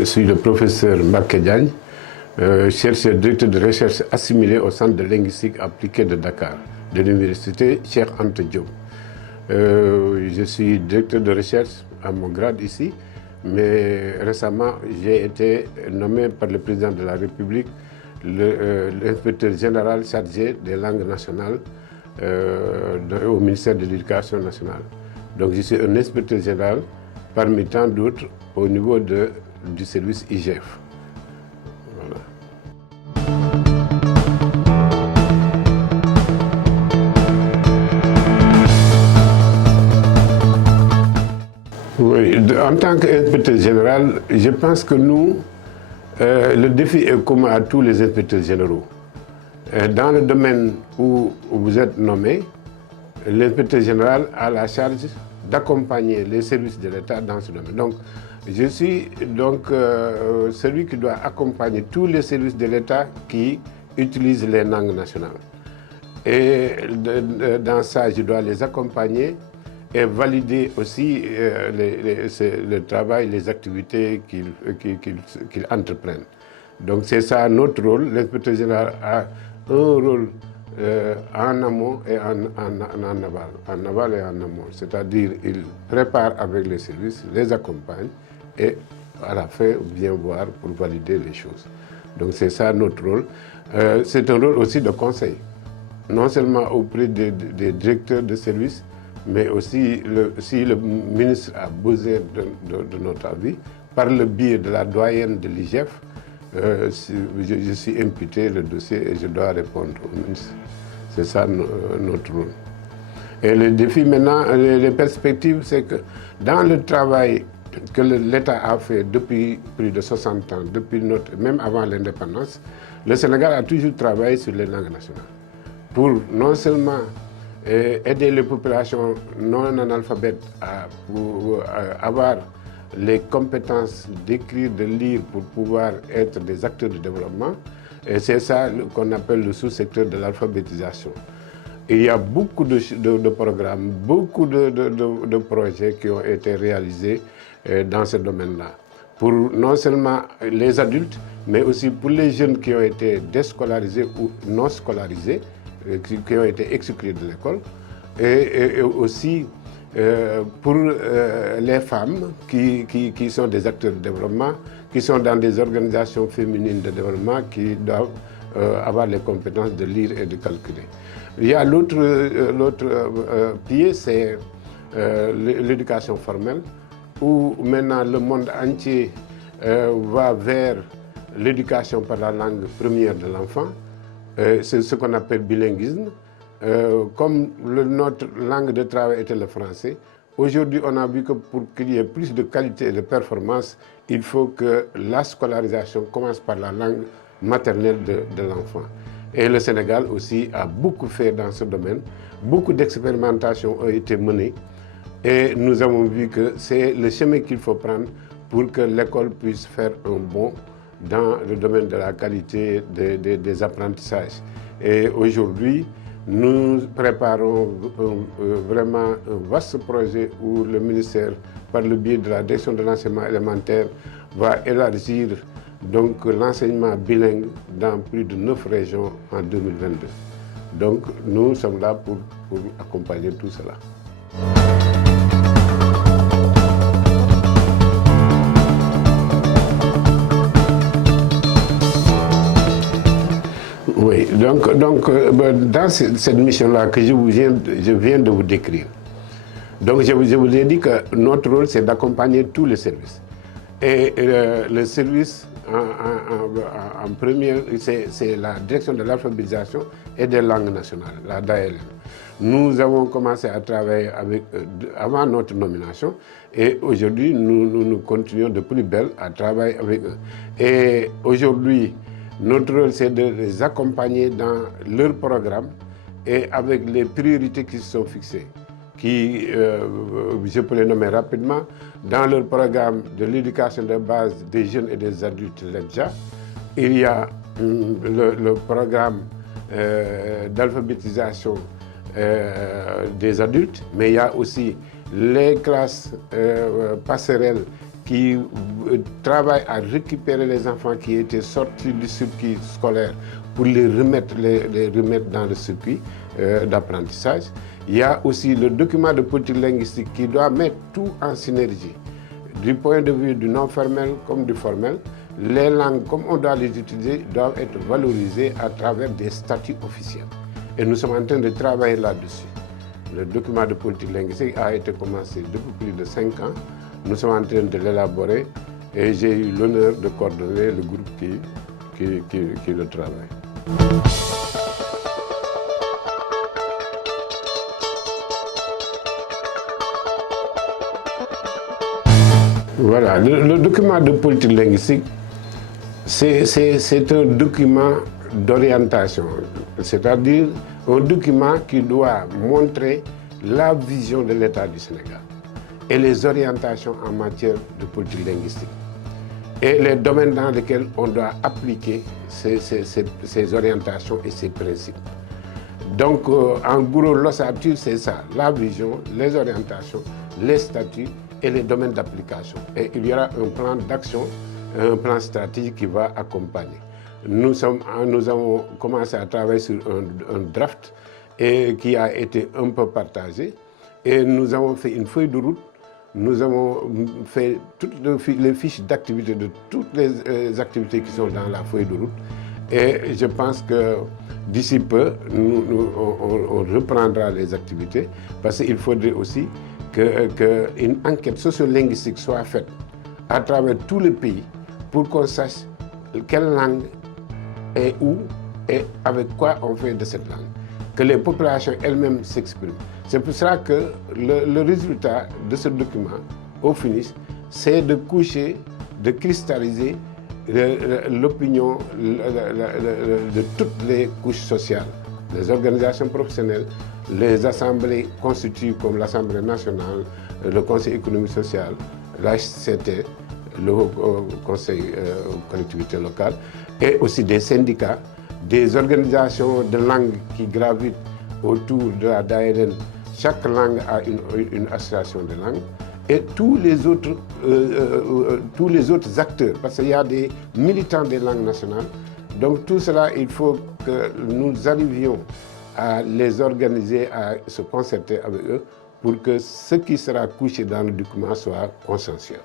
Je suis le professeur Mbacké Diagne, chercheur directeur de recherche assimilé au Centre de linguistique appliquée de Dakar, de l'université Cheikh Anta Diop. Je suis directeur de recherche à mon grade ici, mais récemment j'ai été nommé par le président de la République l'inspecteur général chargé des langues nationales au ministère de l'Éducation nationale. Donc je suis un inspecteur général parmi tant d'autres au niveau du service IGF. Voilà. Oui, en tant qu'inspecteur général, je pense que nous, le défi est commun à tous les inspecteurs généraux. Dans le domaine où vous êtes nommé, l'inspecteur général a la charge d'accompagner les services de l'État dans ce domaine. Donc, je suis celui qui doit accompagner tous les services de l'État qui utilisent les langues nationales. Et dans ça, je dois les accompagner et valider aussi le travail, les activités qu'ils entreprennent. Donc c'est ça notre rôle. L'inspecteur général a un rôle en amont et en aval. En aval et en amont. C'est-à-dire il prépare avec les services, les accompagne et à la fin vient voir pour valider les choses. Donc c'est ça notre rôle. C'est un rôle aussi de conseil. Non seulement auprès des directeurs de services, mais aussi si le ministre a besoin de notre avis, par le biais de la doyenne de l'IGF, je suis imputé le dossier et je dois répondre au ministre. C'est ça notre rôle. Et le défi maintenant, les perspectives, c'est que dans le travail que l'État a fait depuis plus de 60 ans, même avant l'indépendance, le Sénégal a toujours travaillé sur les langues nationales. Pour non seulement aider les populations non analphabètes à avoir les compétences d'écrire, de lire pour pouvoir être des acteurs de développement. Et c'est ça qu'on appelle le sous-secteur de l'alphabétisation. Il y a beaucoup de programmes, beaucoup de projets qui ont été réalisés dans ce domaine-là. Pour non seulement les adultes, mais aussi pour les jeunes qui ont été déscolarisés ou non scolarisés, qui ont été exclus de l'école, et aussi pour les femmes qui sont des acteurs de développement, qui sont dans des organisations féminines de développement, qui doivent avoir les compétences de lire et de calculer. Il y a l'autre pied, c'est l'éducation formelle, où maintenant le monde entier va vers l'éducation par la langue première de l'enfant. C'est ce qu'on appelle bilinguisme. Comme notre langue de travail était le français, aujourd'hui on a vu que pour qu'il y ait plus de qualité et de performance, il faut que la scolarisation commence par la langue maternelle de l'enfant. Et le Sénégal aussi a beaucoup fait dans ce domaine. Beaucoup d'expérimentations ont été menées et nous avons vu que c'est le chemin qu'il faut prendre pour que l'école puisse faire un bond dans le domaine de la qualité des apprentissages. Et aujourd'hui, nous préparons vraiment un vaste projet où le ministère, par le biais de la direction de l'enseignement élémentaire, va élargir donc l'enseignement bilingue dans plus de 9 régions en 2022. Donc nous sommes là pour accompagner tout cela. Oui, donc dans cette mission-là que je viens de vous décrire, donc je vous ai dit que notre rôle c'est d'accompagner tous les services. Et le service en premier, c'est la direction de l'alphabétisation et des langues nationales, la DALN. Nous avons commencé à travailler avec eux avant notre nomination et aujourd'hui nous continuons de plus belle à travailler avec eux. Et aujourd'hui, notre rôle, c'est de les accompagner dans leur programme et avec les priorités qui se sont fixées, qui, je peux les nommer rapidement, dans leur programme de l'éducation de base des jeunes et des adultes, l'EDJA, il y a le programme d'alphabétisation des adultes, mais il y a aussi les classes passerelles qui travaille à récupérer les enfants qui étaient sortis du circuit scolaire pour les remettre dans le circuit d'apprentissage. Il y a aussi le document de politique linguistique qui doit mettre tout en synergie. Du point de vue du non formel comme du formel, les langues, comme on doit les utiliser, doivent être valorisées à travers des statuts officiels. Et nous sommes en train de travailler là-dessus. Le document de politique linguistique a été commencé depuis plus de 5 ans. Nous sommes en train de l'élaborer et j'ai eu l'honneur de coordonner le groupe qui le travaille. Voilà, le document de politique linguistique, c'est un document d'orientation, c'est-à-dire un document qui doit montrer la vision de l'État du Sénégal et les orientations en matière de politique linguistique et les domaines dans lesquels on doit appliquer ces orientations et ces principes. Donc, en gros, l'ossature, c'est ça, la vision, les orientations, les statuts et les domaines d'application. Et il y aura un plan d'action, un plan stratégique qui va accompagner. Nous avons commencé à travailler sur un draft et qui a été un peu partagé. Et nous avons fait une feuille de route. Nous avons fait toutes les fiches d'activité de toutes les activités qui sont dans la feuille de route. Et je pense que d'ici peu, on reprendra les activités parce qu'il faudrait aussi qu'une enquête sociolinguistique soit faite à travers tous les pays pour qu'on sache quelle langue est où et avec quoi on fait de cette langue. Que les populations elles-mêmes s'expriment. C'est pour cela que le résultat de ce document, au finish, c'est de coucher, de cristalliser l'opinion de toutes les couches sociales, les organisations professionnelles, les assemblées constituées comme l'Assemblée nationale, le Conseil économique social, l'HCT, le Conseil collectivité locale, et aussi des syndicats, des organisations de langue qui gravitent autour de la DAEREN. Chaque langue a une association de langue. Et tous les autres acteurs, parce qu'il y a des militants des langues nationales. Donc tout cela, il faut que nous arrivions à les organiser, à se concerter avec eux pour que ce qui sera couché dans le document soit consensuel.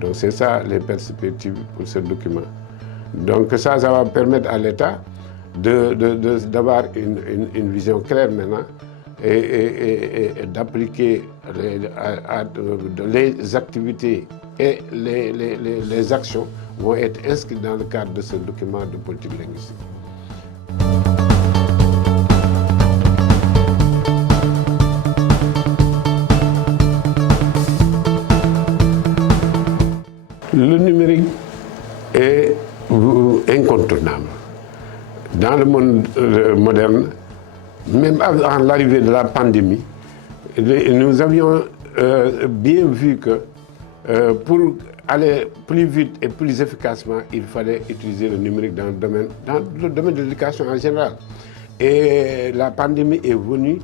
Donc c'est ça les perspectives pour ce document. Donc ça va permettre à l'État d'avoir une vision claire maintenant et d'appliquer les activités et les actions vont être inscrites dans le cadre de ce document de politique linguistique. Le numérique est incontournable. Dans le monde moderne, même avant l'arrivée de la pandémie, nous avions bien vu que pour aller plus vite et plus efficacement, il fallait utiliser le numérique dans le domaine de l'éducation en général. Et la pandémie est venue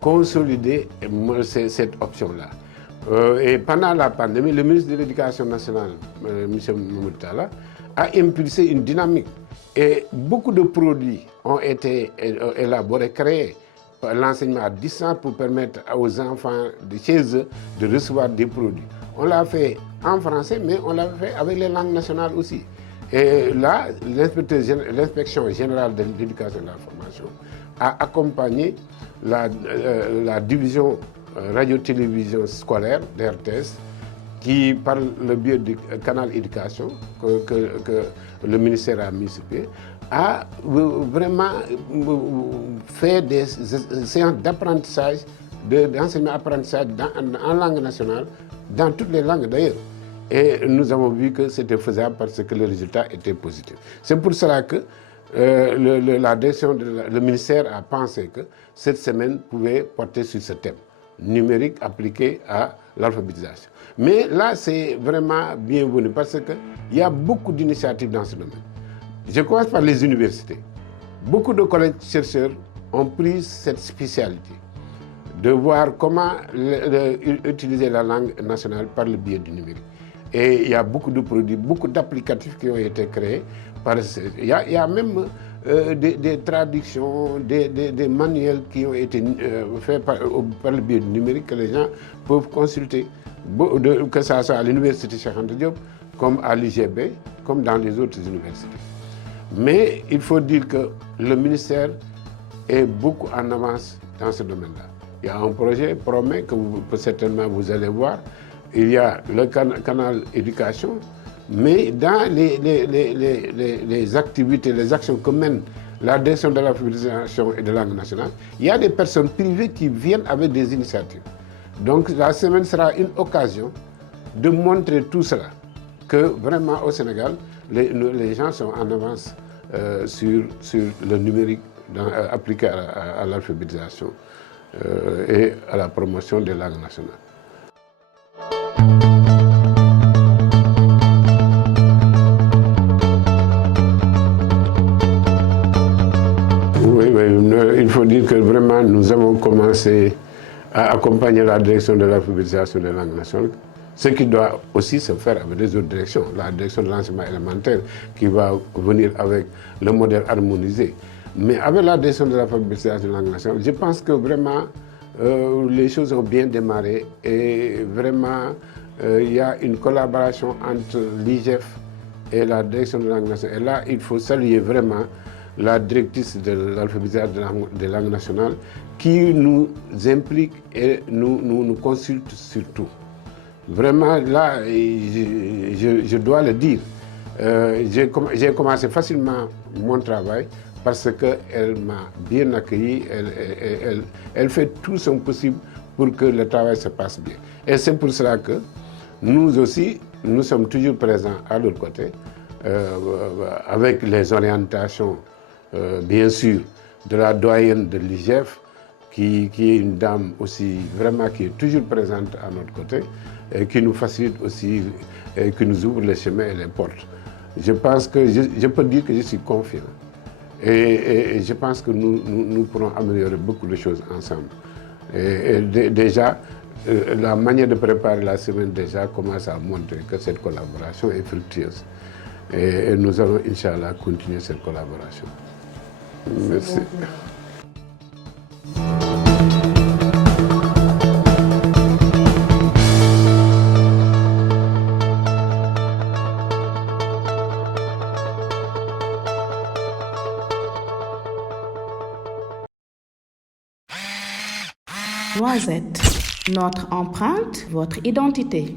consolider cette option-là. Et pendant la pandémie, le ministre de l'Éducation nationale, M. Mamadou Talla, a impulsé une dynamique. Et beaucoup de produits ont été élaborés, créés par l'enseignement à distance pour permettre aux enfants de chez eux de recevoir des produits. On l'a fait en français, mais on l'a fait avec les langues nationales aussi. Et là, l'inspection générale de l'éducation et de la formation a accompagné la division radio-télévision scolaire d'RTS qui, par le biais du canal éducation que le ministère a mis sur pied, a vraiment fait des séances d'apprentissage, d'enseignement-apprentissage en langue nationale, dans toutes les langues d'ailleurs. Et nous avons vu que c'était faisable parce que le résultat était positif. C'est pour cela que la direction le ministère a pensé que cette semaine pouvait porter sur ce thème numérique appliqué à l'alphabétisation. Mais là, c'est vraiment bienvenu parce qu'il y a beaucoup d'initiatives dans ce domaine. Je commence par les universités. Beaucoup de collègues chercheurs ont pris cette spécialité de voir comment utiliser la langue nationale par le biais du numérique. Et il y a beaucoup de produits, beaucoup d'applicatifs qui ont été créés. Il y a même des traductions, des manuels qui ont été faits par le biais du numérique que les gens peuvent consulter, que ce soit à l'université Cheikh Anta Diop, comme à l'UGB, comme dans les autres universités. Mais il faut dire que le ministère est beaucoup en avance dans ce domaine-là. Il y a un projet promet que certainement vous allez voir. Il y a le canal éducation, mais dans les activités, les actions que mène la direction de l'alphabétisation et de la langue nationale, il y a des personnes privées qui viennent avec des initiatives. Donc la semaine sera une occasion de montrer tout cela, que vraiment au Sénégal, les gens sont en avance sur le numérique appliqué à l'alphabétisation et à la promotion des langues nationales. Il faut dire que vraiment nous avons commencé à accompagner la direction de l'alphabétisation des langues nationales, ce qui doit aussi se faire avec les autres directions. La direction de l'enseignement élémentaire qui va venir avec le modèle harmonisé. Mais avec la direction de l'alphabétisation des langues nationales, je pense que vraiment les choses ont bien démarré et vraiment il y a une collaboration entre l'IGF et la direction de la langue nationale. Et là, il faut saluer vraiment la directrice de l'alphabétisation des langues nationales qui nous implique et nous consulte sur tout. Vraiment, là, je dois le dire, j'ai commencé facilement mon travail parce qu'elle m'a bien accueilli, elle fait tout son possible pour que le travail se passe bien. Et c'est pour cela que nous aussi, nous sommes toujours présents à l'autre côté, avec les orientations, bien sûr, de la doyenne de l'IGF, qui est une dame aussi vraiment qui est toujours présente à notre côté, et qui nous facilite aussi, et qui nous ouvre les chemins et les portes. Je pense que je peux dire que je suis confiant. Et je pense que nous pourrons améliorer beaucoup de choses ensemble. Déjà, la manière de préparer la semaine déjà commence à montrer que cette collaboration est fructueuse. Et nous allons, Inch'Allah, continuer cette collaboration. Merci. Noisette, notre empreinte, votre identité.